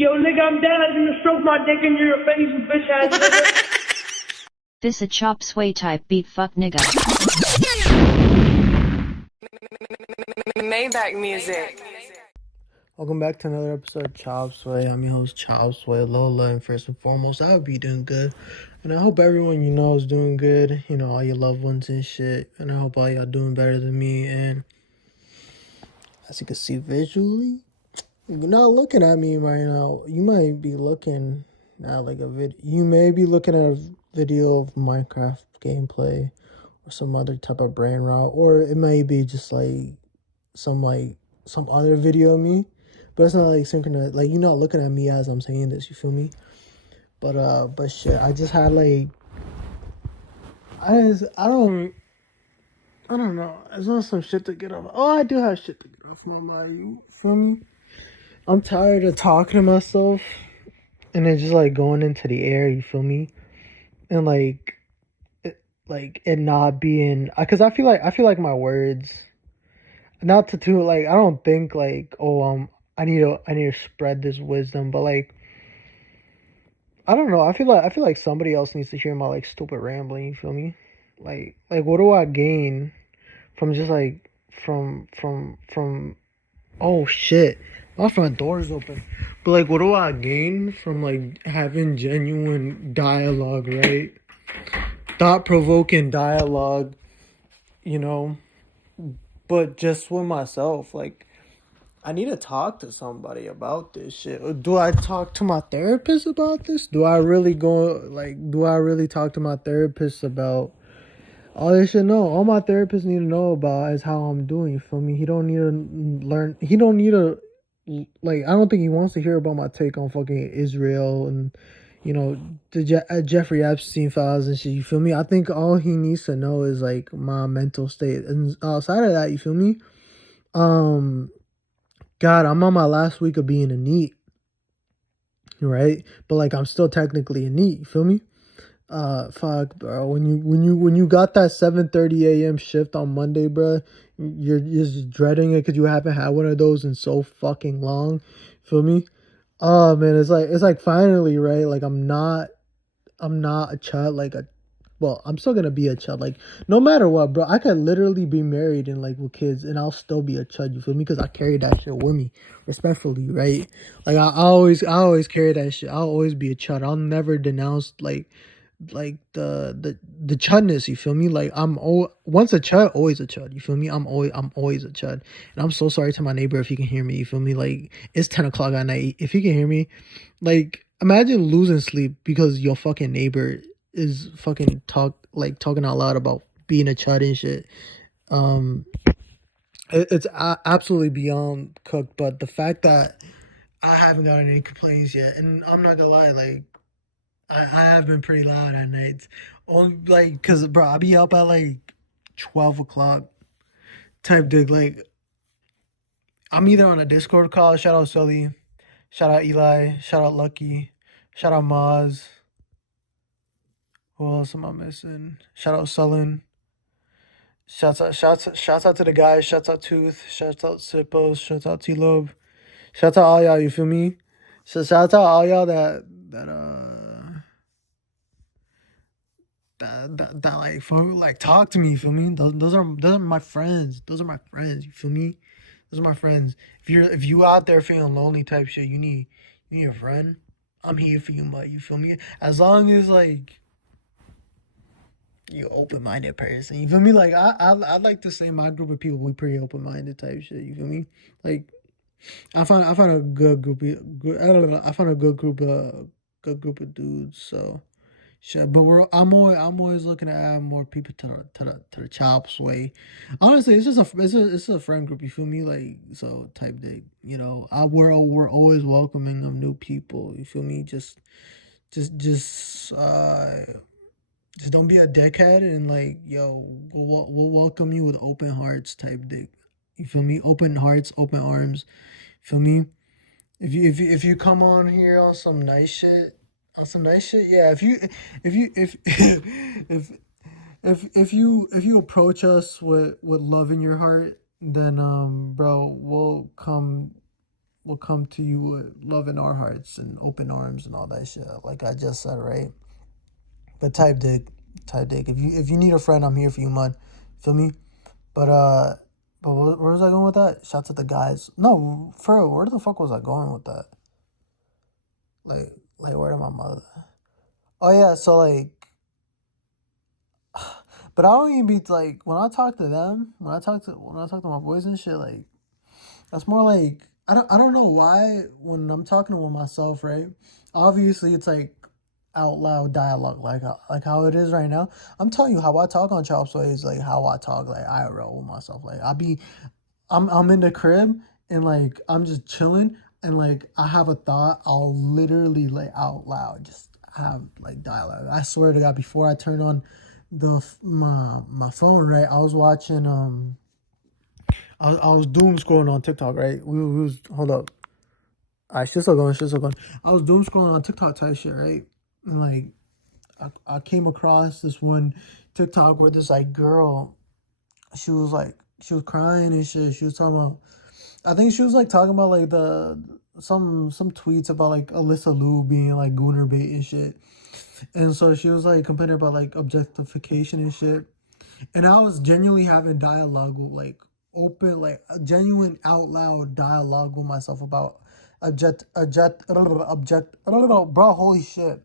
Yo, nigga, I'm dead. I'm gonna stroke my dick in your face, you bitch ass nigga. This a chop sway type beat fuck nigga. Maybach music. Welcome back to another episode of Chop Sway. I'm your host, Chop Sway Lola, and first and foremost, I hope you're doing good. And I hope everyone you know is doing good, you know, all your loved ones and shit. And I hope all y'all doing better than me. And as you can see visually, you're not looking at me right now. You might be looking at like a video. You may be looking at a video of Minecraft gameplay or some other type of brain rot, or it may be just like some other video of me. But it's not like synchronized. Like, you're not looking at me as I'm saying this. You feel me? But shit. I just had like. I don't know. It's not some shit to get off. Oh, I do have shit to get off my mind. You feel me? I'm tired of talking to myself, and it's just like going into the air. You feel me? And it not being, cause I feel like my words. Not to too like, I don't think like, I need to spread this wisdom, but like, I don't know. I feel like somebody else needs to hear my like stupid rambling. You feel me? Like what do I gain from just like from oh shit, my front door is open. But like, what do I gain from like having genuine dialogue, right? Thought provoking dialogue, you know, but just with myself, like. I need to talk to somebody about this shit. Do I talk to my therapist about this? Do I really talk to my therapist about all this shit? No, all my therapist need to know about is how I'm doing. You feel me? He don't need to learn. He don't need to, like, I don't think he wants to hear about my take on fucking Israel and, you know, the Jeffrey Epstein files and shit. You feel me? I think all he needs to know is, like, my mental state. And outside of that, you feel me? God, I'm on my last week of being a NEET, right? But like, I'm still technically a NEET. You feel me? Fuck, bro. When you got that 7:30 a.m. shift on Monday, bro, you're just dreading it because you haven't had one of those in so fucking long. Feel me? Oh man, it's like finally, right? Like I'm not a child, like a. Well, I'm still gonna be a chud. Like, no matter what, bro, I could literally be married and like with kids, and I'll still be a chud. You feel me? Because I carry that shit with me, respectfully, right? Like, I always carry that shit. I'll always be a chud. I'll never denounce the chudness. You feel me? Like, once a chud, always a chud. You feel me? I'm always a chud. And I'm so sorry to my neighbor if he can hear me. You feel me? Like, it's 10 o'clock at night. If he can hear me, like, imagine losing sleep because your fucking neighbor is fucking talking out loud about being a chud and shit. It's absolutely beyond cooked. But the fact that I haven't gotten any complaints yet, and I'm not gonna lie, like I have been pretty loud at nights. Only like, cause bro, I be up at like 12 o'clock type dig. Like, I'm either on a Discord call. Shout out Sully, shout out Eli, shout out Lucky, shout out Maz. Who else am I missing? Shout out Sullen. Shouts out to the guys. Shouts out Tooth. Shouts out Sippos. Shouts out T-Lobe. Shouts out all y'all, you feel me? So shouts out all y'all that like talk to me, you feel me? Those are my friends. Those are my friends, you feel me? Those are my friends. If you out there feeling lonely type shit, you need a friend. I'm here for you, mate, you feel me? As long as like you open-minded person, you feel me? Like I like to say my group of people, we pretty open-minded type shit, you feel me? Like I found a good group I found a good group of dudes. So shit, but I'm always looking to add more people to the Chop Sway. Honestly, it's a friend group, you feel me? Like, so type thing, you know. We're always welcoming of new people, you feel me? Just don't be a dickhead, and like, yo, we'll welcome you with open hearts type dick. You feel me? Open hearts, open arms. Feel me? If you come on here on some nice shit, yeah. If you approach us with love in your heart, then bro, we'll come will come to you with love in our hearts and open arms and all that shit. Like I just said, right? But type dick. If you need a friend, I'm here for you, man. Feel me? But where was I going with that? Shout to the guys. No, for real, where the fuck was I going with that? Like where did my mother? Oh yeah, so like, but I don't even be like when I talk to them, when I talk to my boys and shit, like that's more like I don't know why when I'm talking to myself, right? Obviously, it's like out loud dialogue, like how it is right now. I'm telling you how I talk on Chop Sway is like how I talk like IRL with myself. Like I'm in the crib and like I'm just chilling and like I have a thought, I'll literally like out loud just have like dialogue. I swear to God, before I turn on my phone, right? I was watching I was doom scrolling on TikTok, right? We was hold up. Alright, shit's still going. I was doom scrolling on TikTok type shit, right? And like I came across this one TikTok where this like girl, she was crying and shit. She was talking about, I think she was like talking about like some tweets about like Alyssa Liu being like gooner bait and shit. And so she was like complaining about like objectification and shit. And I was genuinely having dialogue with like open, like a genuine out loud dialogue with myself about bro, holy shit.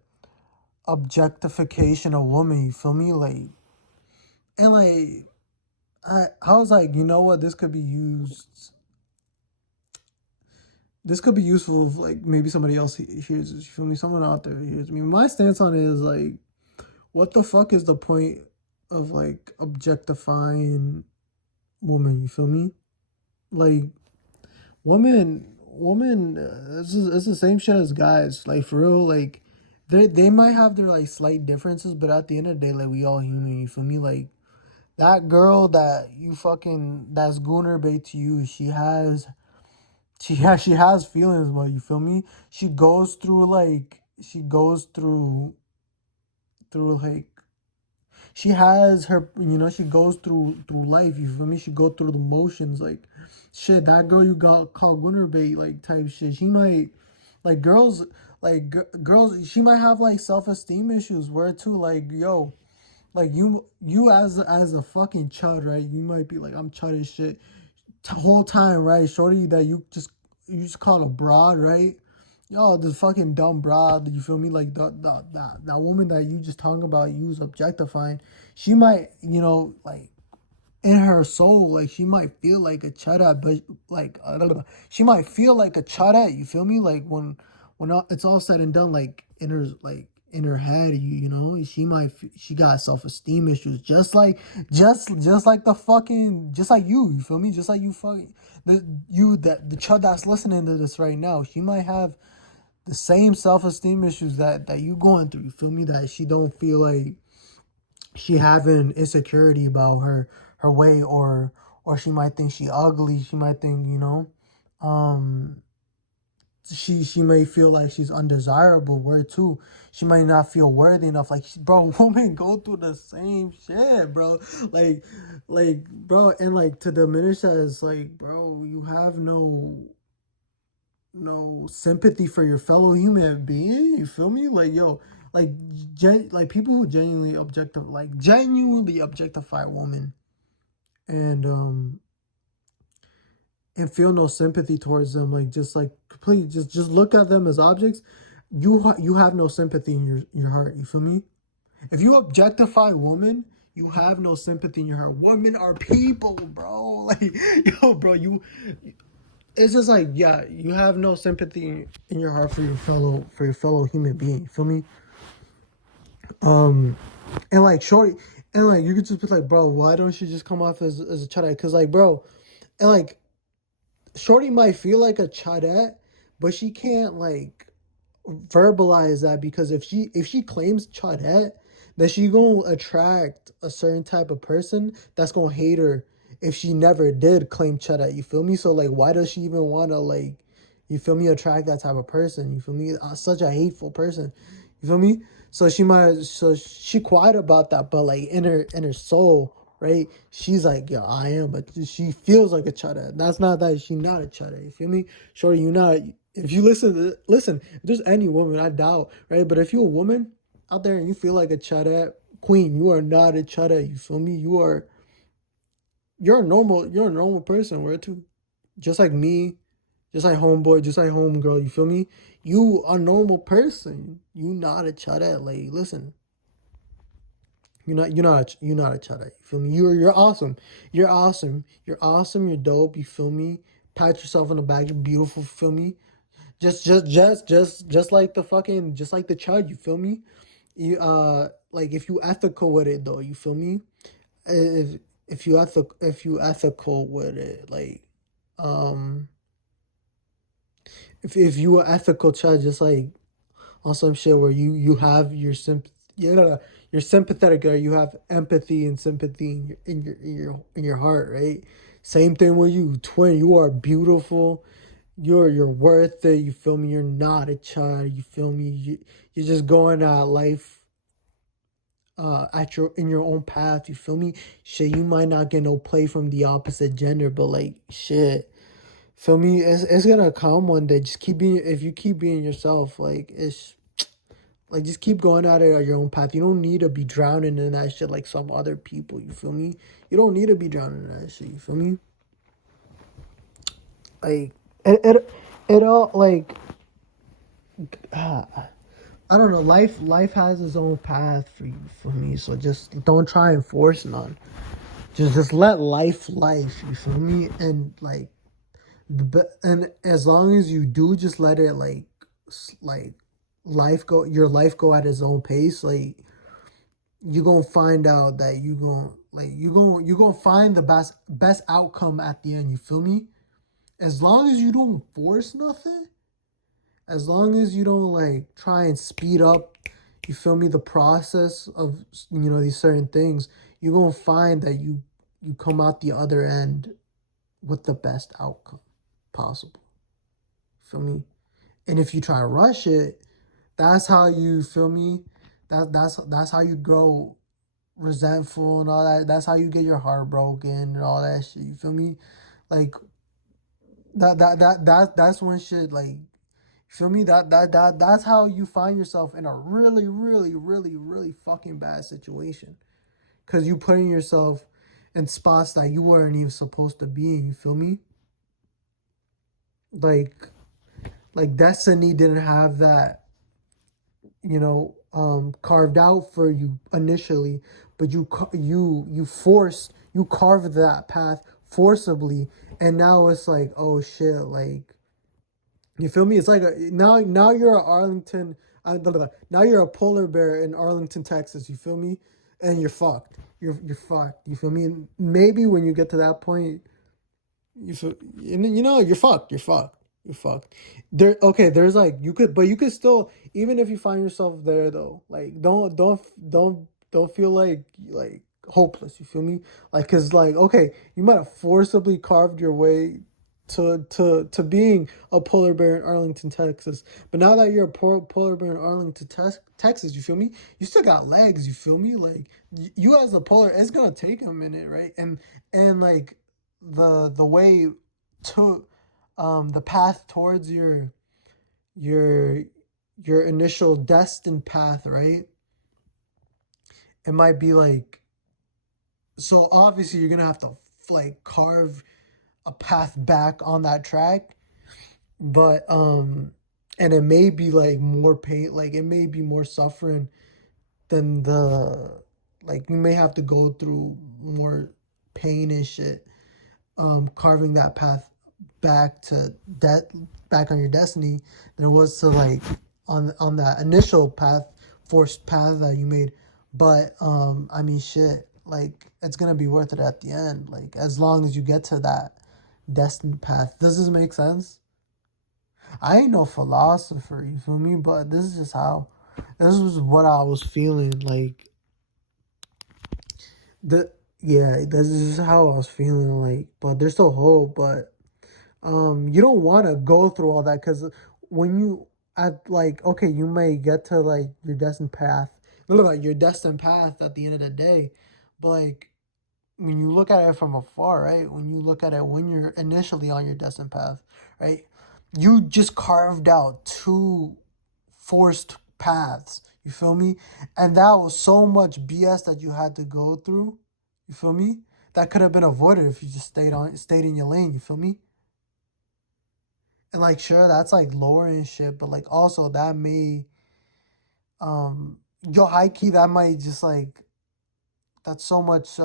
Objectification of woman, you feel me? Like, and like, I was like, you know what, this could be useful if like maybe somebody else hears this, you feel me? Someone out there hears me. My stance on it is like, what the fuck is the point of like objectifying woman, you feel me? Like, woman, it's the same shit as guys. Like for real, like they might have their like slight differences, but at the end of the day, like we all human. You feel me? Like that girl that you fucking that's gooner bait to you. She has feelings, but you feel me? She goes through like she has her, she goes through life, you feel me? She go through the motions, like shit. That girl you got called winter bait, like type shit. She might like girls, like girls. She might have like self-esteem issues. Where too, like yo, like you as a fucking chud, right? You might be like I'm chud as shit whole time, right? Shorty that you just call a broad, right? Yo, this fucking dumb broad, you feel me? Like that woman that you just talking about, you was objectifying. She might, like in her soul, like she might feel like a chada, but like I don't know, she might feel like a chada. You feel me? Like when it's all said and done, in her head, she got self-esteem issues, just like the fucking, just like you feel me? Just like you fucking the chud that's listening to this right now, she might have the same self-esteem issues that you going through. You feel me? That she don't feel like she having insecurity about her weight, or she might think she ugly. She might think, um she may feel like she's undesirable. Where too, she might not feel worthy enough. Like, bro, women go through the same shit, bro. Bro, and like to diminish that is like, bro, you have no sympathy for your fellow human being. You feel me? Like yo, like like people who genuinely objectify women and and feel no sympathy towards them, like just like completely just look at them as objects. You have no sympathy in your heart. You feel me? If you objectify women, you have no sympathy in your heart. Women are people, bro. Like yo, bro, it's just like, yeah, you have no sympathy in your heart for your fellow human being. You feel me? Um, and like shorty, and like you could just be like, bro, why don't you just come off as a chadette? Because like, bro, and like shorty might feel like a chadette, but she can't like verbalize that, because if she claims chadette, then she gonna attract a certain type of person that's gonna hate her if she never did claim chadette. You feel me? So like, why does she even wanna, like, you feel me, attract that type of person? You feel me? Such a hateful person. You feel me? So she quiet about that, but like in her soul, right? She's like, yeah, I am, but she feels like a chudda. That's not that she's not a chudda. You feel me? Shorty, you not. If you listen. If there's any woman, I doubt, right? But if you're a woman out there and you feel like a chudda, queen, you are not a chudda. You feel me? You're a normal person, where too, just like me, just like homeboy, just like homegirl. You feel me? You a normal person. You not a chudda. Like, listen. You're not a chudda. You feel me? You're awesome. You're awesome. You're awesome. You're dope. You feel me? Pat yourself on the back. You're beautiful. Feel me? Just like the fucking, just like the chud. You feel me? You like if you ethical with it though. You feel me? If if you ethical with it, like um if you are ethical chud, just like on some shit where you have your you're sympathetic, or you have empathy and sympathy in your heart, right? Same thing with you, twin. You are beautiful. You're worth it. You feel me? You're not a child. You feel me? You're just going at life at your in your own path. You feel me? Shit, you might not get no play from the opposite gender, but like shit. Feel me? It's gonna come one day. Just keep being, if you keep being yourself, like it's like, just keep going at it at your own path. You don't need to be drowning in that shit like some other people. You feel me? You don't need to be drowning in that shit. You feel me? Like it all like I don't know. Life has its own path for you. For me, so just don't try and force none. Just let life. You feel me? And like and as long as you do, just let it like life go. Your life go at its own pace. Like you gonna find out that you gonna find the best outcome at the end. You feel me? As long as you don't force nothing, as long as you don't like try and speed up, you feel me, the process of these certain things, you're gonna find that you come out the other end with the best outcome possible. Feel me? And if you try to rush it, that's how you feel me. That's how you grow resentful and all that. That's how you get your heart broken and all that shit. You feel me? Like that's when shit like, you feel me? That's how you find yourself in a really fucking bad situation. Cause you putting yourself in spots that you weren't even supposed to be in. You feel me? Like destiny didn't have that, carved out for you initially, but you carved that path forcibly, and now it's like, oh shit, like, you feel me? It's like now you're a Arlington, now you're a polar bear in Arlington, Texas. You feel me? And you're fucked. You're fucked. You feel me? And maybe when you get to that point, you feel, you're fucked. You're fucked. You're fucked. There's like, you could still, even if you find yourself there though, like don't feel like hopeless. You feel me? Like, cause like, okay, you might have forcibly carved your way to being a polar bear in Arlington, Texas. But now that you're a polar bear in Arlington, Texas, you feel me? You still got legs. You feel me? Like you as a polar, it's gonna take a minute, right? And like the way to the path towards your your initial destined path, right? It might be like, so obviously you're gonna have to like carve a path back on that track, but and it may be like more pain, like it may be more suffering than the, like you may have to go through more pain and shit, carving that path back to that, back on your destiny, than it was to like on that initial path, forced path that you made. But I mean shit, like it's gonna be worth it at the end, like as long as you get to that destined path. Does this make sense? I ain't no philosopher, you feel me? But this is just how, this was what I was feeling. Like the yeah, this is how I was feeling. Like, but there's still hope. But you don't want to go through all that, because when you at like, okay, you may get to like your destined path, look like your destined path at the end of the day, but like when you look at it from afar, right? When you look at it when you're initially on your destined path, right? You just carved out two forced paths. You feel me? And that was so much BS that you had to go through. You feel me? That could have been avoided if you just stayed in your lane. You feel me? And like, sure, that's like lowering shit, but like also that may yo high key that might just like that's so much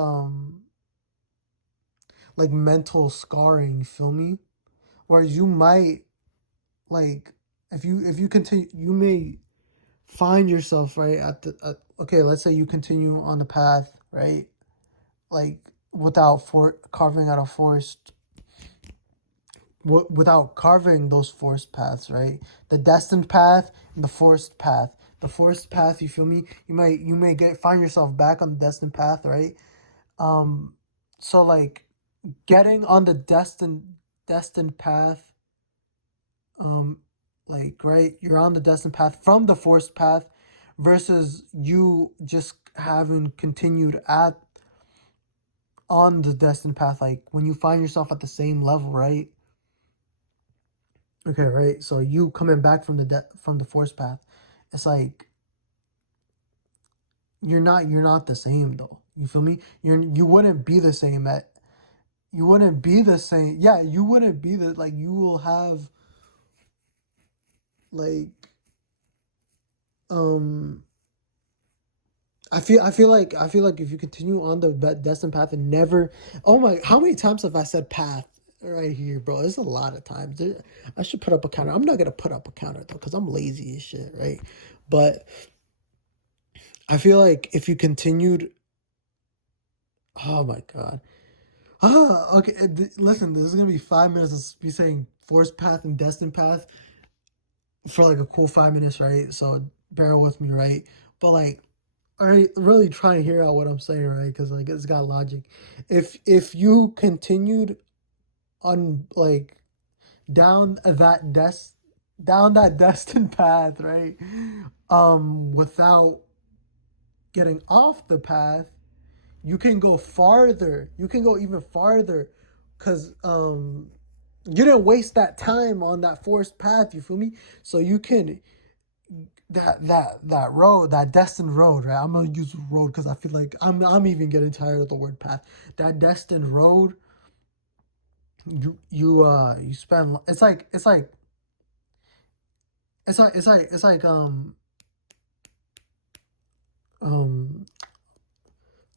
like mental scarring. You feel me? Whereas you might like if you continue, you may find yourself right at the okay. Let's say you continue on the path, right? Like without carving out a forced without carving those forced paths, right? The destined path and the forced path. The forced path, you feel me? You may find yourself back on the destined path, right? Um, so like getting on the destined path, um, like right, you're on the destined path from the forced path, versus you just having continued at on the destined path. Like when you find yourself at the same level, right? Okay, right. So you coming back from from the force path, it's like you're not the same though. You feel me? You wouldn't be the same at you wouldn't be the same. Yeah, you wouldn't be the like you will have like um I feel like if you continue on the destined path and never, oh my, how many times have I said path right here, bro? There's a lot of times. I should put up a counter. I'm not gonna put up a counter though, because I'm lazy as shit, right? But I feel like if you continued, oh my god, okay. Listen, this is gonna be 5 minutes of me saying force path and destined path for like a cool 5 minutes, right? So bear with me, right? But like I really try to hear out what I'm saying, right? Because like it's got logic. If you continued on like down that destined path, right? Without getting off the path, you can go farther. You can go even farther, because you didn't waste that time on that forced path. You feel me? So you can that road, that destined road, right? I'm gonna use road because I feel like I'm even getting tired of the word path. That destined road, you spend. It's like um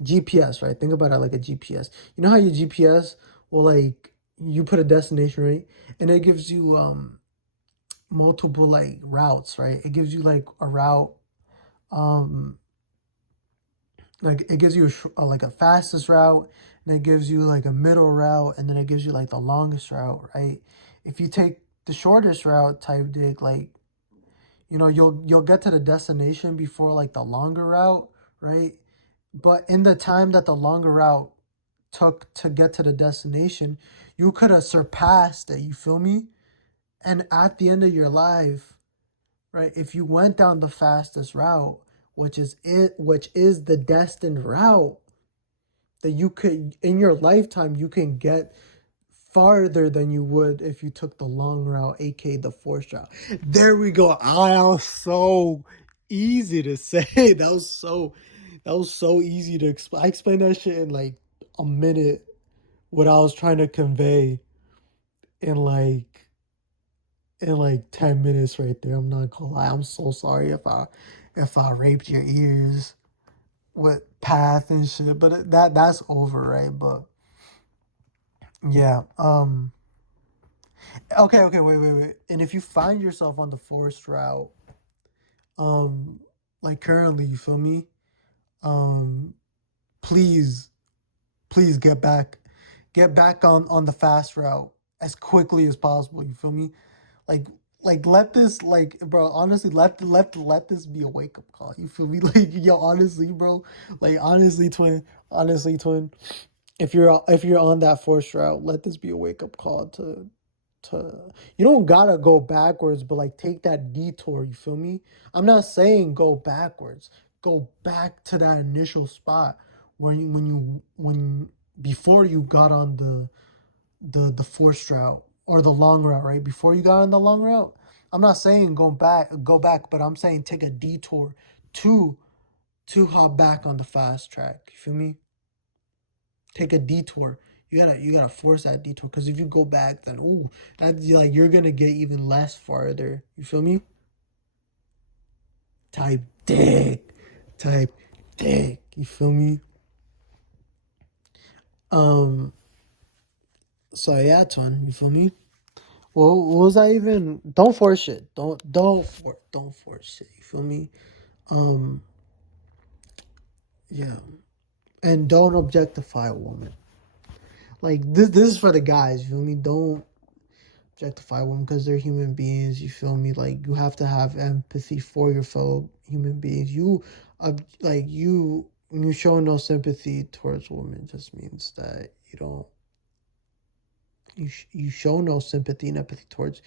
GPS, right? Think about it like a GPS. You know how your GPS will like you put a destination, right? And it gives you multiple like routes, right? It gives you like a route, um like it gives you like a fastest route, and it gives you like a middle route, and then it gives you like the longest route, right? If you take the shortest route type dig, like you'll get to the destination before like the longer route, right? But in the time that the longer route took to get to the destination, you could have surpassed it, you feel me? And at the end of your life, right, if you went down the fastest route, which is the destined route, that you could in your lifetime you can get farther than you would if you took the long route, aka the forced route. There we go. Ah, that was so easy to say. That was so easy to explain. I explained that shit in like a minute, what I was trying to convey in like 10 minutes right there. I'm not gonna lie. I'm so sorry if I raped your ears with path and shit, but that's over, right? But yeah. Okay, wait. And if you find yourself on the forest route, um, like currently, you feel me? Um, please, please get back on the fast route as quickly as possible. You feel me? Like, let this, like, bro. Honestly, let this be a wake up call. You feel me? Like, yo, honestly, bro. Like, honestly, twin. If you're on that forced route, let this be a wake up call to you don't gotta go backwards, but like take that detour. You feel me? I'm not saying go backwards. Go back to that initial spot where you when before you got on the forced route or the long route, right? Before you got on the long route, I'm not saying go back, but I'm saying take a detour to hop back on the fast track. You feel me? Take a detour. You gotta force that detour, because if you go back, then that's like you're gonna get even less farther. You feel me? Type dick, type dick. You feel me? Um. So yeah, ton. You feel me? Well, what was I even? Don't force it. Don't force it. You feel me? Um. Yeah. And don't objectify a woman. Like this is for the guys. You feel me? Don't objectify women because they're human beings. You feel me? Like you have to have empathy for your fellow human beings. Like you show no sympathy towards women just means that you don't. You show no sympathy and empathy towards.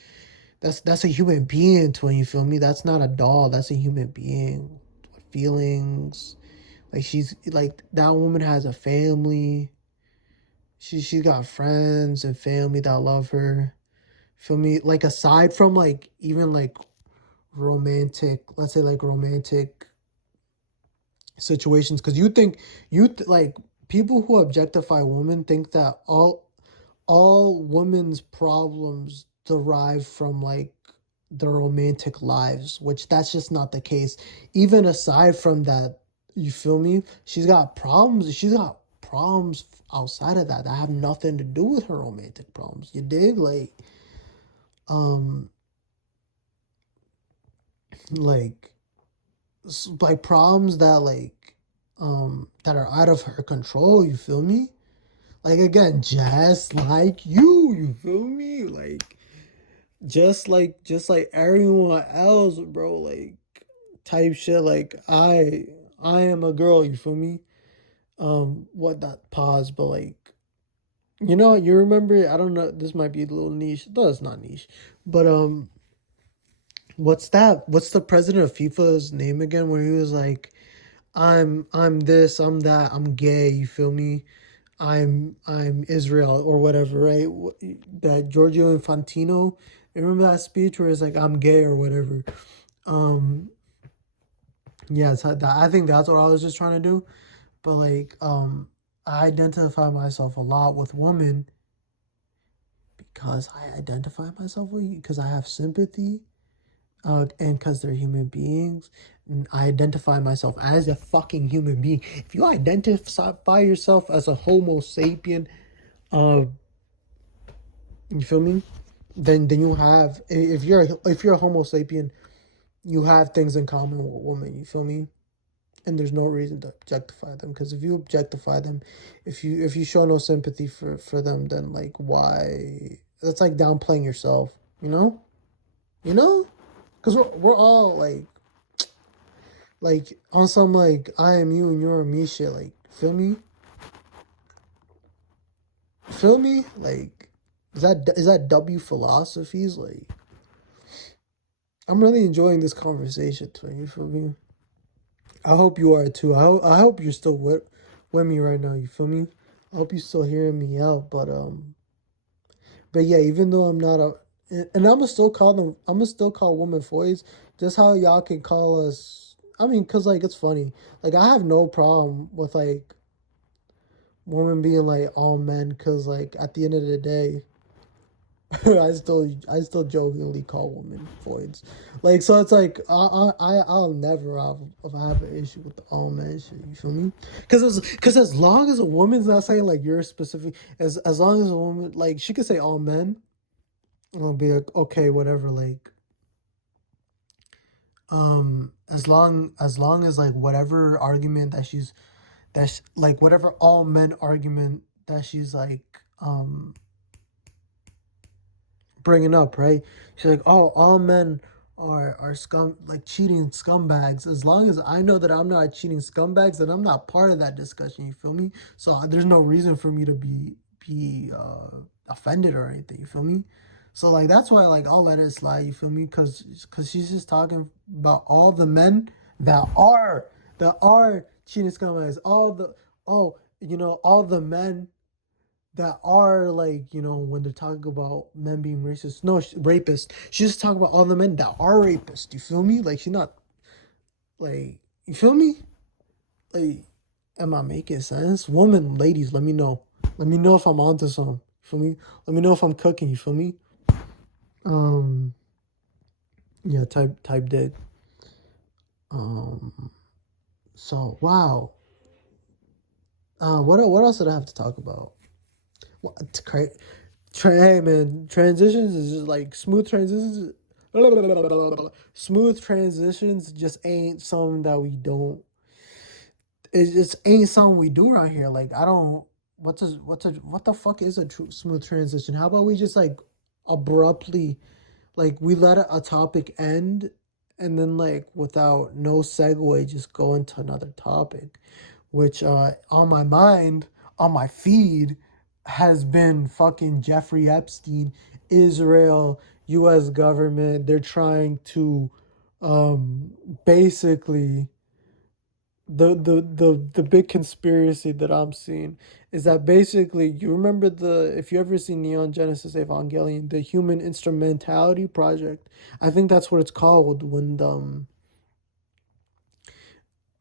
That's a human being, twin. You feel me? That's not a doll. That's a human being with feelings. Like she's like that woman has a family. She got friends and family that love her. Feel me? Like aside from like even like romantic, let's say like romantic situations, because like people who objectify women think that all women's problems derive from like their romantic lives, which that's just not the case. Even aside from that, you feel me? She's got problems. She's got problems outside of that have nothing to do with her romantic problems. You dig? Um, like like problems that that are out of her control. You feel me? Like again, just like you feel me? Like just like everyone else, bro. Like type shit. Like I am a girl. You feel me? What that pause, but like you remember? I don't know. This might be a little niche. No, it's not niche, but what's that? What's the president of FIFA's name again? Where he was like, I'm this, I'm that, I'm gay. You feel me? I'm Israel or whatever, right? That Giorgio Infantino. Remember that speech where it's like I'm gay or whatever. Um, yeah, I think that's what I was just trying to do. But I identify myself a lot with women because I identify myself with because I have sympathy, and because they're human beings. And I identify myself as a fucking human being. If you identify yourself as a Homo sapien, uh, you feel me? Then you have if you're a Homo sapien, you have things in common with women. You feel me? And there's no reason to objectify them, because if you objectify them, if you show no sympathy for them, then like why? That's like downplaying yourself. You know, because we're all like on some like I am you and you're me shit. Like feel me? Like is that W philosophies? Like I'm really enjoying this conversation, twin. You feel me? I hope you are too. I hope you're still with me right now. You feel me? I hope you're still hearing me out. But yeah, even though I'm not and I'm gonna still call women foys, just how y'all can call us. I mean, cause like it's funny. Like I have no problem with like women being like all men, cause like at the end of the day, I still jokingly call women voids. Like so it's like I'll never have an issue with the all man shit. You feel me? Because as long as a woman's not saying like you're specific, as long as a woman like she could say all men, I'll be like okay whatever. Like as long as like whatever argument that's like whatever all men argument that she's like um bringing up, right? She's like, "Oh, all men are scum, like cheating scumbags." As long as I know that I'm not cheating scumbags, then I'm not part of that discussion. You feel me? So there's no reason for me to be offended or anything. You feel me? So like that's why like I'll let it slide. You feel me? Because she's just talking about all the men that are cheating scumbags. All the men that are like, you know, when they're talking about men being racist, no, rapists. She's just talking about all the men that are rapists. You feel me? Like she's not like, you feel me? Like, am I making sense? Woman, ladies, let me know. Let me know if I'm onto something. You feel me? Let me know if I'm cooking. You feel me? Um, yeah, type did. So wow. What else did I have to talk about? What hey man, transitions is just like smooth transitions. Smooth transitions just ain't something that we don't. It just ain't something we do around here. Like I don't. What the fuck is a smooth transition? How about we just like abruptly, like we let a topic end, and then like without no segue, just go into another topic, which on my mind, on my feed, has been fucking Jeffrey Epstein, Israel, U.S. government. They're trying to basically the big conspiracy that I'm seeing is that basically you remember the if you ever seen Neon Genesis Evangelion, the human instrumentality project. I think that's what it's called when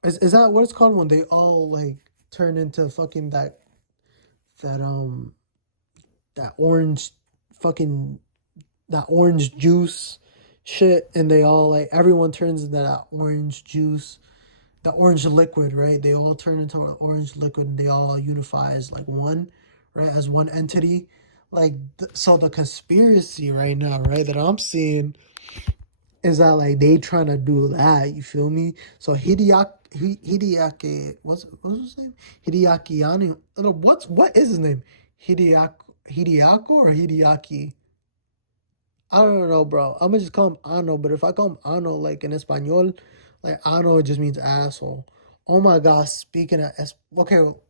is that what it's called when they all like turn into fucking that that orange fucking that orange juice shit, and they all like everyone turns into that orange juice, the orange liquid, right? They all turn into an orange liquid and they all unify as like one, right? As one entity. Like, so the conspiracy right now, right, that I'm seeing is that like they trying to do that, you feel me? So Hideaki, what's his name? Hideaki Anno. No, what is his name? Hideako or Hideaki? I don't know, bro. I'm gonna just call him Ano, but if I call him Ano, like in Espanol, like Ano just means asshole. Oh my gosh, speaking of okay, well,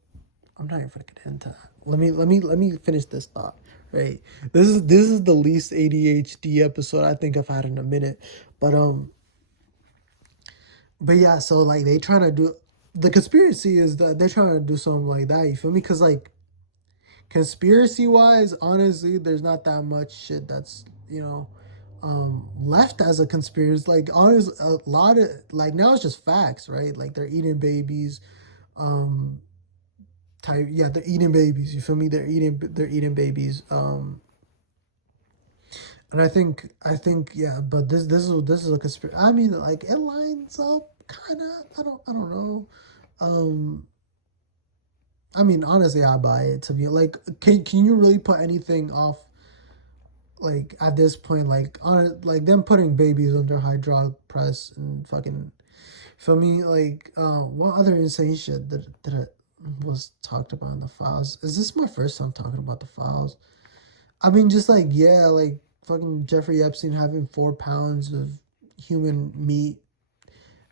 I'm not even gonna get into that. Let me finish this thought. Right, this is the least ADHD episode I think I've had in a minute, but yeah. So like they trying to do the conspiracy is that they're trying to do something like that. You feel me? Because like conspiracy wise, honestly, there's not that much shit that's left as a conspiracy. Like honest, a lot of like now it's just facts, right? Like they're eating babies, um, type yeah, they're eating babies. You feel me? They're eating babies. And I think yeah, but this is a conspiracy. I mean, like it lines up kind of. I don't know. Um, I mean, honestly, I buy it to be like, can you really put anything off like at this point, like on like them putting babies under hydraulic press and fucking feel me? Like, what other insane shit that was talked about in the files? Is this my first time talking about the files? I mean, just like yeah, like fucking Jeffrey Epstein having 4 pounds of human meat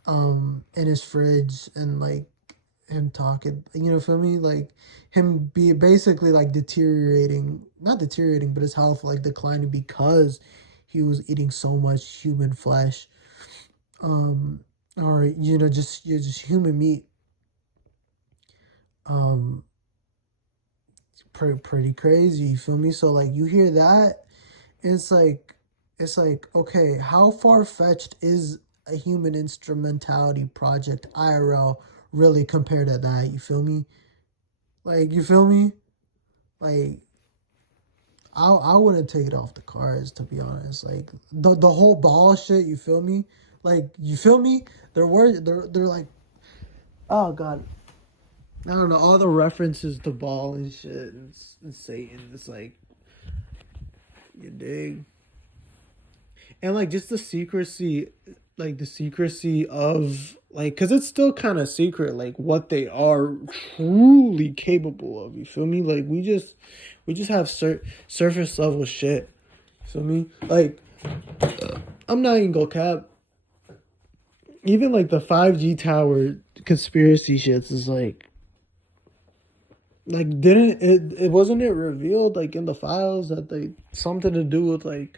in his fridge and like him talking, feel me? Like him be basically like deteriorating, not deteriorating, but his health like declining because he was eating so much human flesh. Um, or just human meat. Um, pretty crazy. You feel me? So like you hear that, it's like okay, how far fetched is a human instrumentality project IRL really compared to that? You feel me? Like you feel me? Like I wouldn't take it off the cards to be honest. Like the whole ball shit, you feel me? Like you feel me? They're like, oh god, I don't know, all the references to ball and shit and Satan. It's like you dig, and like just the secrecy of like, cause it's still kind of secret, like what they are truly capable of. You feel me? Like we just have surface level shit. Feel me? Like I'm not even gonna cap. Even like the 5G tower conspiracy shits is like didn't it wasn't it revealed like in the files that they something to do with like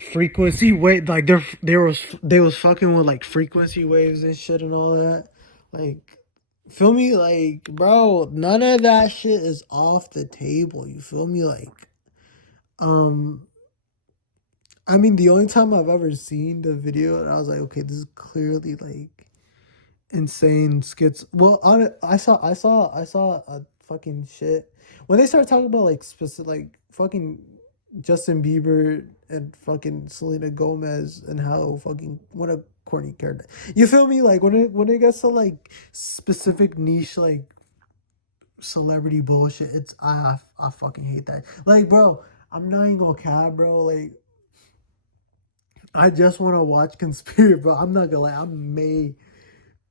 frequency wave, like they was fucking with like frequency waves and shit and all that, like feel me? Like, bro, none of that shit is off the table. You feel me? Like, um, I mean, the only time I've ever seen the video and I was like, okay, this is clearly like insane skits. Well, I saw a fucking shit when they started talking about like specific, like fucking Justin Bieber and fucking Selena Gomez and how fucking what a corny character. You feel me? Like when it gets to like specific niche like celebrity bullshit, it's I fucking hate that. Like, bro, I'm not even gonna cap, bro. Like, I just want to watch Conspiracy, bro. I'm not gonna lie, I may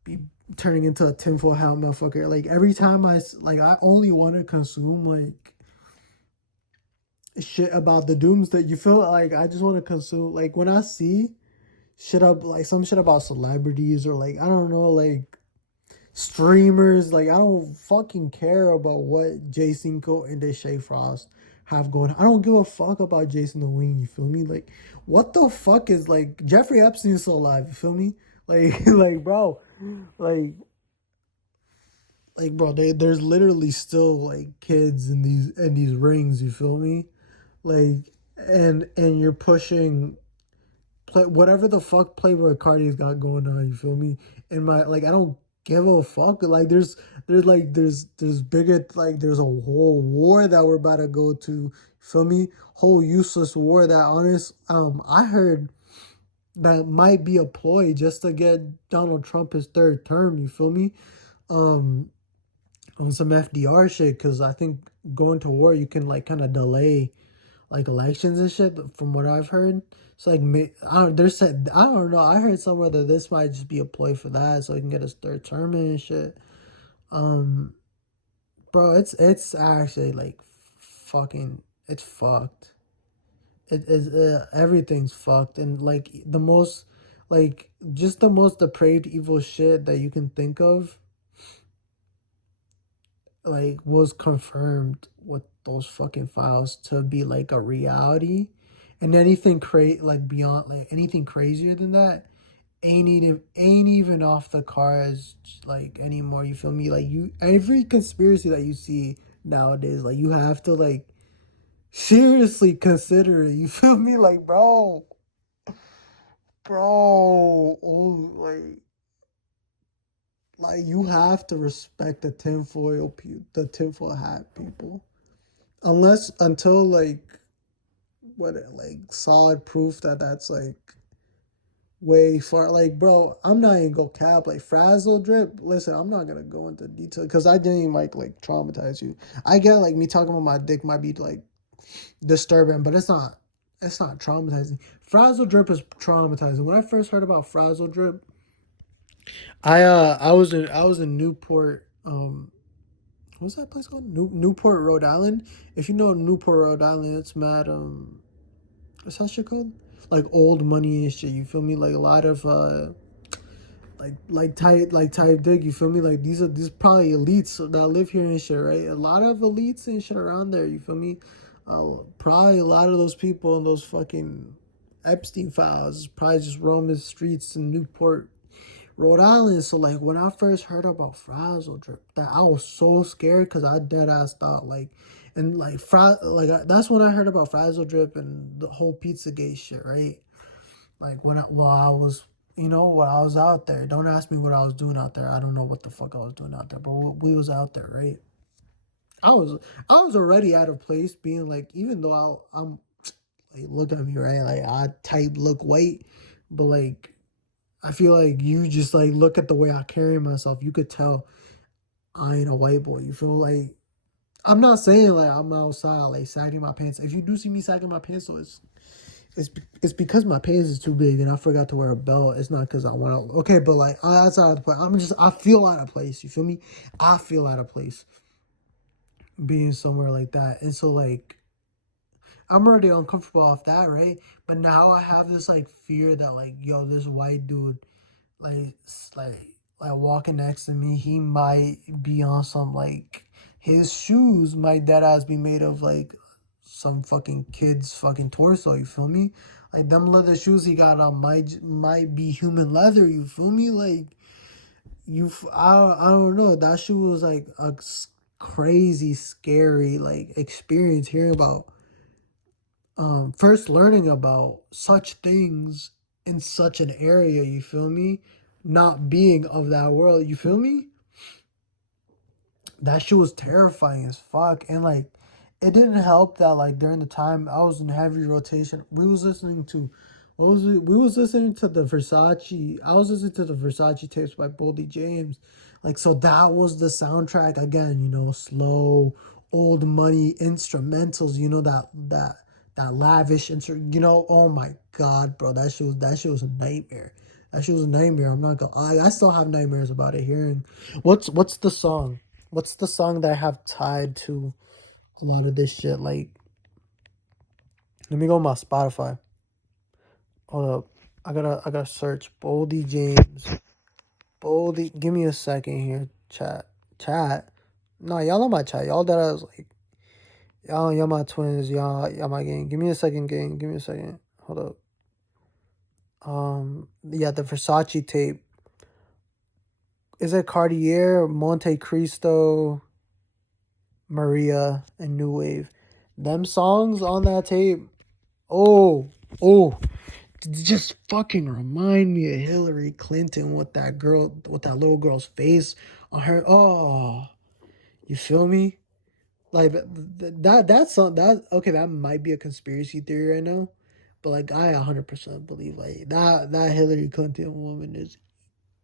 be turning into a tinfoil hat motherfucker. Like every time I only want to consume like shit about the doomsday. You feel like I just want to consume like when I see shit up like some shit about celebrities or like I don't know like streamers. Like I don't fucking care about what Jay Cinco and Deshae Frost have going. I don't give a fuck about Jason the Wing. You feel me? Like what the fuck is like Jeffrey Epstein's still alive? You feel me? Like like bro, like bro, there's literally still like kids in these rings. You feel me? Like and you're pushing play whatever the fuck Playboy Cardi's got going on. You feel me? And my like I don't give a fuck. Like there's bigger like there's a whole war that we're about to go to. You feel me? Whole useless war that honest. I heard that might be a ploy just to get Donald Trump his third term. You feel me? Um on some FDR shit because I think going to war you can like kind of delay like elections and shit. But from what I've heard, it's like there's I don't know. I heard somewhere that this might just be a ploy for that, so he can get his third term and shit. Um, bro, it's actually like fucking it's fucked. It is everything's fucked and like the most like just the most depraved evil shit that you can think of like was confirmed with those fucking files to be like a reality, and anything like beyond like anything crazier than that ain't even off the cards like anymore. You feel me? Like you every conspiracy that you see nowadays, like you have to like seriously consider it. You feel me? Like bro, oh like you have to respect the tinfoil hat people. Unless until like what like solid proof that that's like way far. Like bro, I'm not even go cap like frazzle drip. Listen, I'm not gonna go into detail because I didn't even like traumatize you. I get like me talking about my dick might be like disturbing, but it's not. It's not traumatizing. Frazzle drip is traumatizing. When I first heard about frazzle drip, I was in Newport. What's that place called? Newport, Rhode Island. If you know Newport, Rhode Island, it's mad. What's that shit called? Like old money and shit. You feel me? Like a lot of type dig. You feel me? Like these probably elites that live here and shit, right? A lot of elites and shit around there. You feel me? Probably a lot of those people in those fucking Epstein files probably just roam the streets in Newport, Rhode Island. So like when I first heard about Frazzle Drip, that I was so scared because I dead ass thought like, and like that's when I heard about Frazzle Drip and the whole Pizzagate shit, right? Like while I was when I was out there. Don't ask me what I was doing out there. I don't know what the fuck I was doing out there, but we was out there, right? I was I was already out of place, being like even though I'm like look at me right, like I type look white, but like I feel like you just like look at the way I carry myself. You could tell I ain't a white boy. You feel like I'm not saying like I'm outside like sagging my pants. If you do see me sagging my pants, so it's because my pants is too big and I forgot to wear a belt. It's not because I want to. Okay, but like outside of the point, I feel out of place. You feel me? I feel out of place being somewhere like that, and so like I'm already uncomfortable off that, right? But now I have this like fear that like yo, this white dude like walking next to me, he might be on some like his shoes might dead ass be made of like some fucking kid's fucking torso. You feel me? Like them leather shoes he got on might be human leather. You feel me? Like I don't know. That shit was like a crazy, scary like experience hearing about, first learning about such things in such an area. You feel me? Not being of that world. You feel me? That shit was terrifying as fuck. And like, it didn't help that like during the time I was in heavy rotation, we was listening to, what was it? We was listening to the Versace. I was listening to the Versace tapes by Boldy James. Like, so that was the soundtrack again. You know, slow, old money instrumentals. You know, that lavish You know, oh my god, bro, that shit was a nightmare. That shit was a nightmare. I'm not gonna. I still have nightmares about it. Hearing, what's the song? What's the song that I have tied to a lot of this shit? Like, let me go on my Spotify. Hold up. I gotta search Boldy James. Boldy, give me a second here. Chat. No, y'all on my chat. Y'all that I was like, y'all my twins. Y'all my gang. Give me a second, gang. Give me a second. Hold up. Yeah, the Versace tape. Is it Cartier, Monte Cristo, Maria, and New Wave? Them songs on that tape. Oh, oh, just fucking remind me of Hillary Clinton with that girl, with that little girl's face on her. Oh, you feel me? Like that song. That okay? That might be a conspiracy theory right now, but like I 100% believe like that Hillary Clinton woman is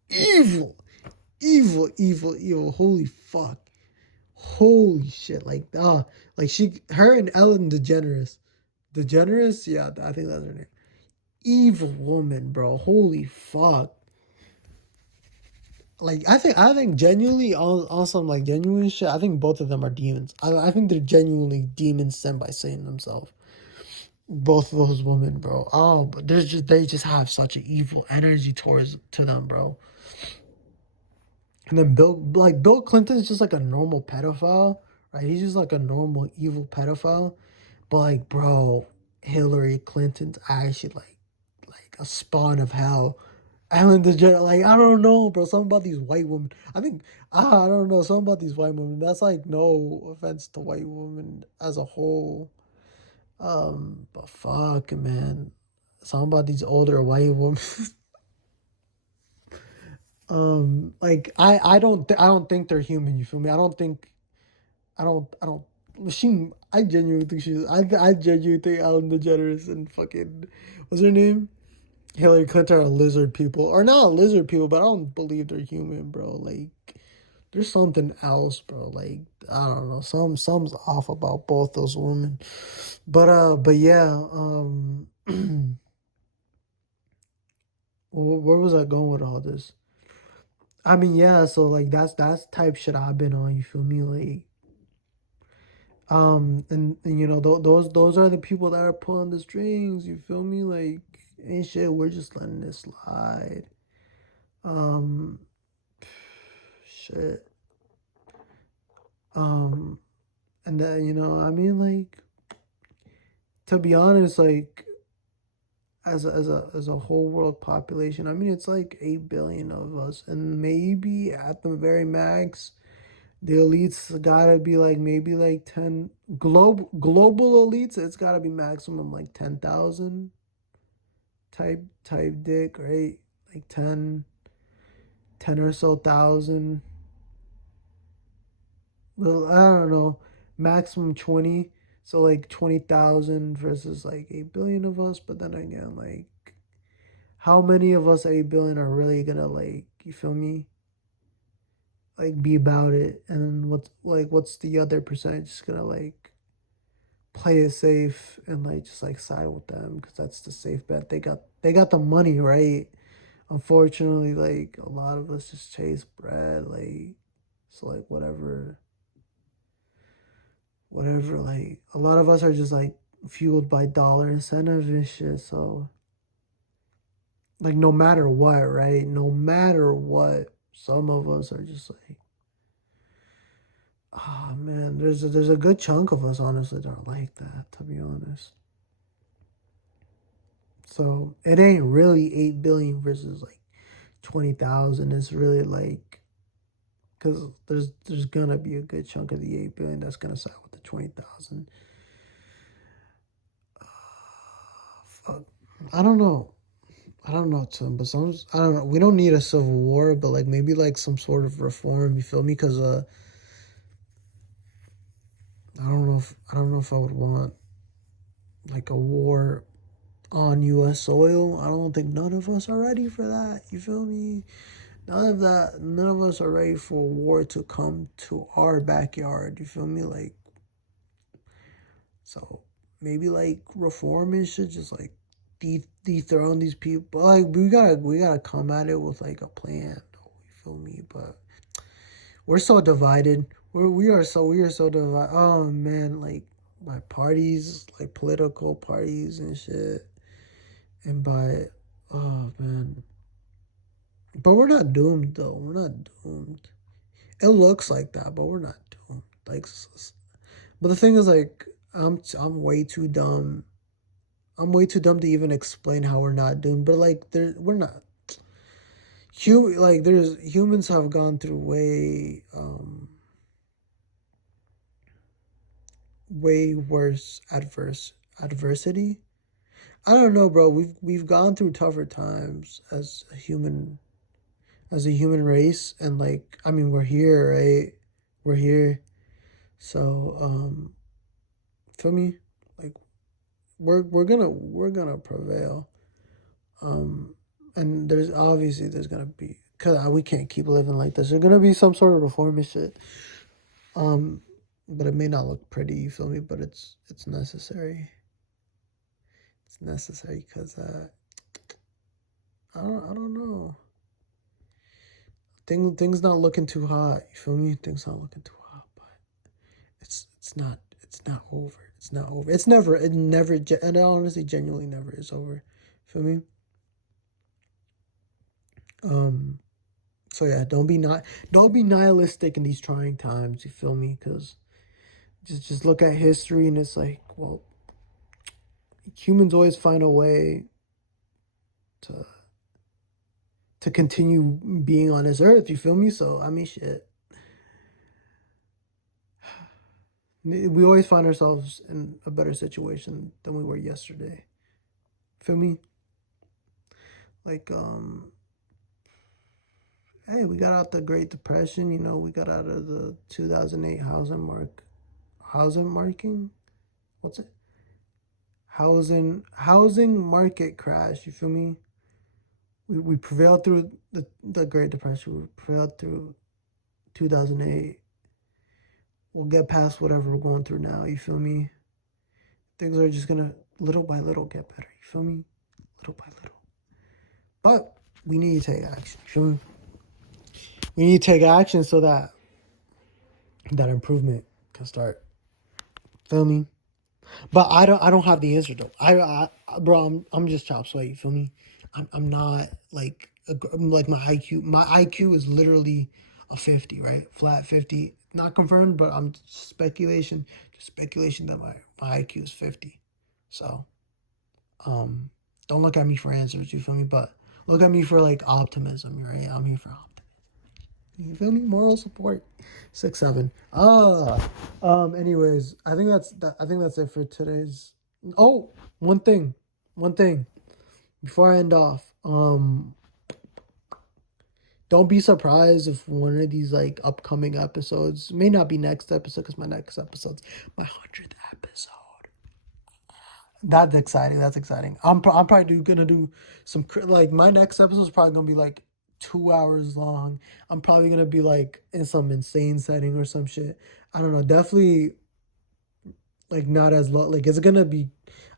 evil, evil. Holy fuck, holy shit. Like her and Ellen DeGeneres. DeGeneres, yeah, I think that's her name. Evil woman, bro. Holy fuck. Like I think genuinely on some like genuine shit. I think both of them are demons. I think they're genuinely demons sent by Satan himself. Both of those women, bro. Oh, but they just have such an evil energy towards to them, bro. And then Bill Clinton's just like a normal pedophile, right? He's just like a normal evil pedophile. But like, bro, Hillary Clinton's actually like a spawn of hell. Ellen DeGeneres, like I don't know, bro. Something about these white women. I think I don't know. Something about these white women. That's like no offense to white women as a whole. But fuck, man. Something about these older white women. Like I don't think they're human. You feel me? I don't. I genuinely think I genuinely think Ellen DeGeneres and fucking, what's her name? Hillary Clinton are lizard people, or not lizard people, but I don't believe they're human, bro. Like, there's something else, bro. Like, I don't know, something's off about both those women. But yeah, where was I going with all this? I mean, yeah, so like that's type shit I've been on. You feel me? Like, and you know those are the people that are pulling the strings. You feel me? Like, ain't shit. We're just letting it slide. Um, shit. Um, and then I mean, like, to be honest, like, as a whole world population, I mean, it's like 8 billion of us, and maybe at the very max, the elites gotta be like maybe like 10 global elites. It's gotta be maximum like 10,000 type dick, right? Like 10 or so thousand. Well, I don't know, maximum 20. So like 20,000 versus like 8 billion of us. But then again, like, how many of us 8 billion are really gonna, like, you feel me? Like, be about it, and what's the other percentage just gonna like play it safe and like just like side with them because that's the safe bet. They got the money, right? Unfortunately, like a lot of us just chase bread, like, so like whatever, like a lot of us are just like fueled by dollar incentive and shit. So like no matter what, right? No matter what, some of us are just like, oh man, there's a good chunk of us honestly that are like that, to be honest. So it ain't really 8 billion versus like 20,000 is really like, because there's gonna be a good chunk of the 8 billion that's gonna side with the 20,000. Fuck. I don't know. I don't know, Tim, but I don't know. We don't need a civil war, but like maybe like some sort of reform. You feel me? Because I don't know if I would want like a war on U.S. soil. I don't think none of us are ready for that. You feel me? None of us are ready for a war to come to our backyard. You feel me? Like, so maybe like reform should just like dethrone these people. Like we gotta come at it with like a plan. You feel me? But we're so divided. We are so divided. Oh man, like by parties, like political parties and shit, and by oh man. But we're not doomed though. We're not doomed. It looks like that, but we're not doomed. Like, but the thing is, like, I'm way too dumb. I'm way too dumb to even explain how we're not doomed. But like, we're not. There's humans have gone through way worse adversity. I don't know, bro. We've gone through tougher times as a human race, and like, I mean, we're here, right? We're here. So feel me? Like, we're gonna prevail. And there's gonna be, because we can't keep living like this. There's gonna be some sort of reform and shit. But it may not look pretty. You feel me? But it's necessary. It's necessary because I don't know. Things not looking too hot. You feel me? Things not looking too hot, but it's not over. It's not over. And it honestly genuinely never is over. Feel me? So yeah, don't be nihilistic in these trying times. You feel me? Because just look at history, and it's like, well, humans always find a way to continue being on this earth. You feel me? So I mean, shit. We always find ourselves in a better situation than we were yesterday. Feel me? Like, hey, we got out the Great Depression. We got out of the 2008 housing marking. What's it? Housing market crash. You feel me? We prevailed through the Great Depression. We prevailed through 2008. We'll get past whatever we're going through now. You feel me? Things are just gonna little by little get better. You feel me? Little by little. But we need to take action. You feel me? We need to take action so that improvement can start. Feel me? But I don't have the answer though. Bro, I'm just chop sway. You feel me? I'm not like my IQ. My IQ is literally a 50, right? Flat 50. Not confirmed, but I'm speculation. Just speculation that my IQ is 50. So, don't look at me for answers. You feel me? But look at me for like optimism, right? I'm here for optimism. You feel me? Moral support. 6'7". Anyways, I think that's it for today's. Oh, one thing. Before I end off, don't be surprised if one of these like upcoming episodes may not be next episode, because my next episode's my 100th episode. That's exciting. I'm probably gonna do some like my next episode is probably gonna be like 2 hours long. I'm probably gonna be like in some insane setting or some shit. I don't know. Definitely like not as long. Like it's gonna be.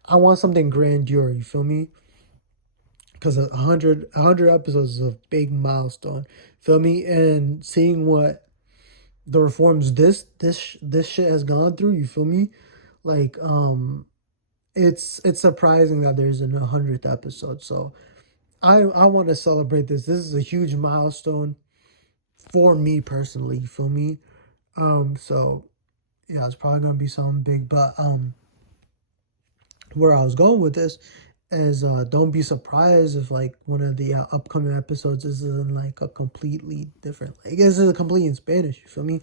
I want something grandeur. You feel me? Because 100 episodes is a big milestone. Feel me? And seeing what the reforms this shit has gone through. You feel me? Like it's surprising that there's an 100th episode. So I want to celebrate this. This is a huge milestone for me personally. You feel me? So yeah, it's probably gonna be something big. But where I was going with this as don't be surprised if like one of the upcoming episodes is in like a completely different, like this is completely in Spanish. You feel me?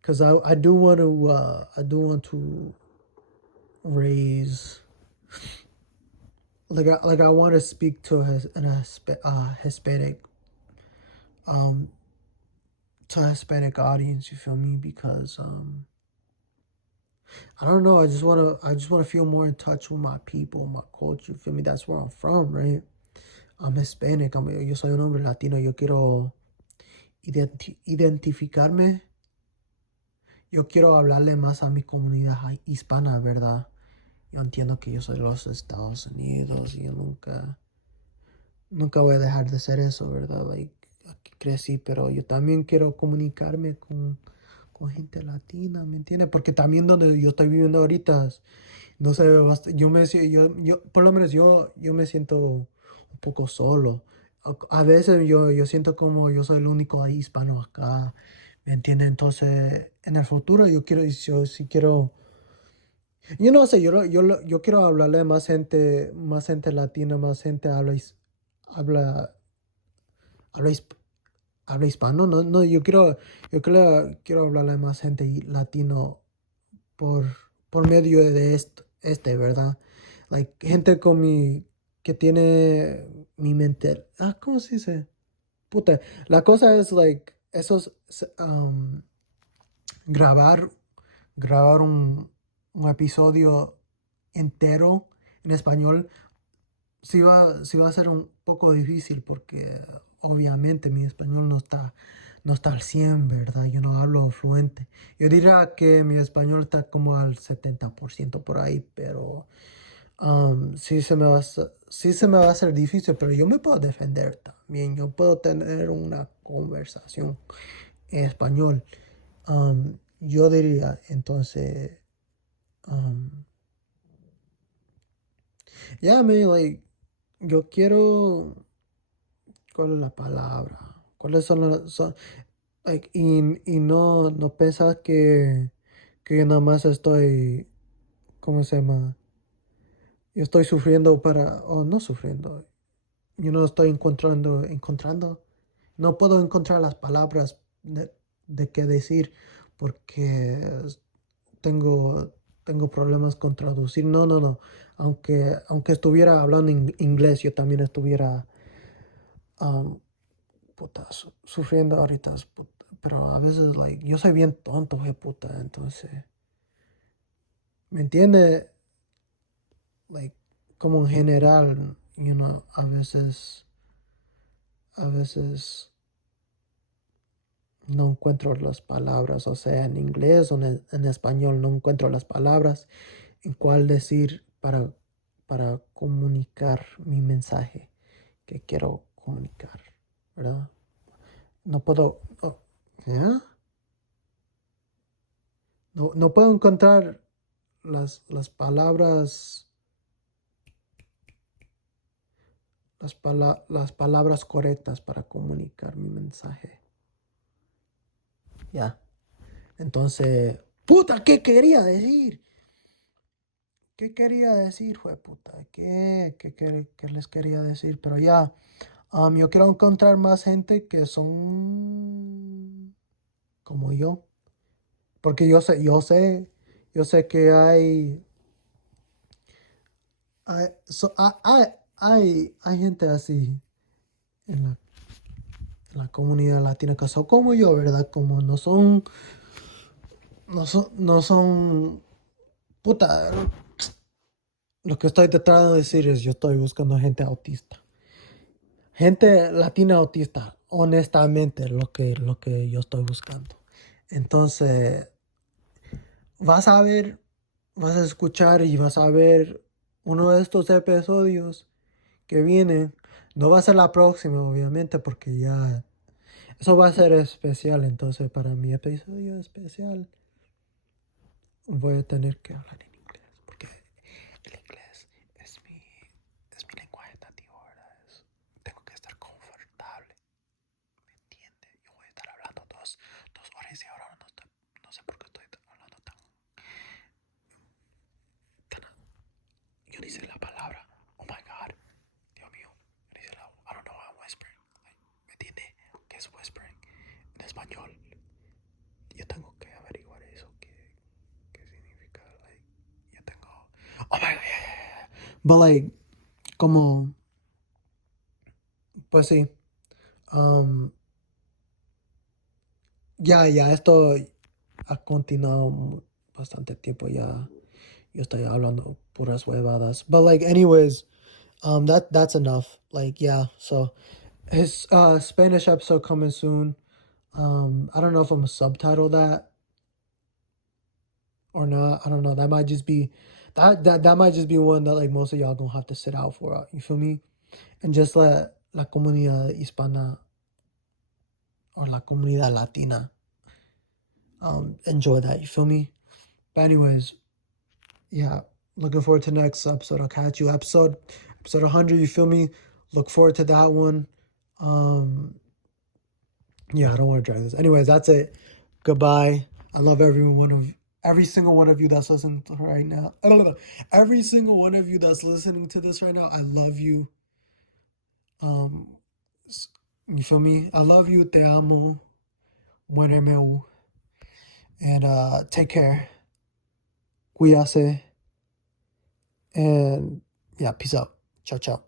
Because I do want to raise, like I want to speak to Hispanic um to a Hispanic audience. You feel me? Because I don't know. I just wanna feel more in touch with my people, my culture. You feel me? That's where I'm from, right? I'm Hispanic. Yo soy un hombre latino. Yo quiero identificarme. Yo quiero hablarle más a mi comunidad hispana, ¿verdad? Yo entiendo que yo soy de los Estados Unidos y yo nunca voy a dejar de ser eso, ¿verdad? Like, aquí crecí, pero yo también quiero comunicarme con gente latina, ¿me entiendes? Porque también donde yo estoy viviendo ahorita, no sé, yo por lo menos yo me siento un poco solo. A veces yo siento como yo soy el único hispano acá, ¿me entiendes? Entonces, en el futuro yo sí quiero, yo no sé, yo quiero hablarle a más gente latina, más gente habla, habla, hisp- habla hispano, no, no, quiero hablarle a más gente latino por, por medio de ¿verdad? Like, gente que tiene mi mente, ¿cómo se dice? Puta, la cosa es, like, grabar, grabar un episodio entero en español, sí va a ser un poco difícil porque obviamente mi español no está al 100, ¿verdad? Yo no hablo fluente. Yo diría que mi español está como al 70% por ahí, pero sí se me va a hacer difícil, pero yo me puedo defender también. Yo puedo tener una conversación en español. Yo diría, entonces, um, yeah, man, like, yo quiero. ¿Cuál es la palabra? ¿Cuáles son like, y no pensas que yo nada más estoy, ¿cómo se llama? Yo estoy sufriendo o no sufriendo. Yo no estoy encontrando. No puedo encontrar las palabras de qué decir porque tengo, tengo problemas con traducir. No, no, no. Aunque estuviera hablando inglés, yo también estuviera um, puta, sufriendo ahorita, pero a veces, like, yo soy bien tonto, puta, entonces, ¿me entiende? Like, como en general, a veces no encuentro las palabras, o sea, en inglés o en español no encuentro las palabras en cuál decir para comunicar mi mensaje que quiero comunicar, ¿verdad? No puedo, ¿ya? No puedo encontrar las palabras, las palabras correctas para comunicar mi mensaje. Ya. Entonces, puta, ¿qué quería decir? ¿Qué quería decir, fue puta? ¿Qué les quería decir? Pero ya, yo quiero encontrar más gente que son como yo. Porque yo sé que hay gente así en la comunidad latina que son como yo, ¿verdad? Como no son, puta, lo que estoy tratando de decir es yo estoy buscando gente autista. Gente latina autista, honestamente, lo que yo estoy buscando. Entonces, vas a ver, vas a escuchar y vas a ver uno de estos episodios que vienen. No va a ser la próxima, obviamente, porque ya eso va a ser especial. Entonces, para mi episodio especial, voy a tener que hablar en inglés, porque el inglés es mi lenguaje nativo, ¿verdad? Tengo que estar confortable, ¿me entiendes? Yo voy a estar hablando dos horas y ahora no sé por qué estoy hablando tan yo dice la palabra, oh my god, español. Yo tengo que averiguar eso. ¿Qué significa? Like, yo tengo. Oh my god, yeah. But like, como. Pues sí. Um, ya, esto ha continuado bastante tiempo ya. Yo estoy hablando puras huevadas. But like, anyways, that's enough. Like, yeah. So his Spanish episode coming soon. I don't know if I'm gonna subtitle that or not. I don't know. That might just be that might just be one that like most of y'all gonna have to sit out for. You feel me? And just let la comunidad hispana or la comunidad latina enjoy that. You feel me? But anyways, yeah. Looking forward to the next episode. I'll catch you episode 100. You feel me? Look forward to that one. Yeah, I don't want to drag this. Anyways, that's it. Goodbye. I love every single one of you that's listening to right now. Every single one of you that's listening to this right now. I love you. You feel me? I love you. Te amo. Muéreme. And take care. Cuídase. And yeah, peace out. Ciao, ciao.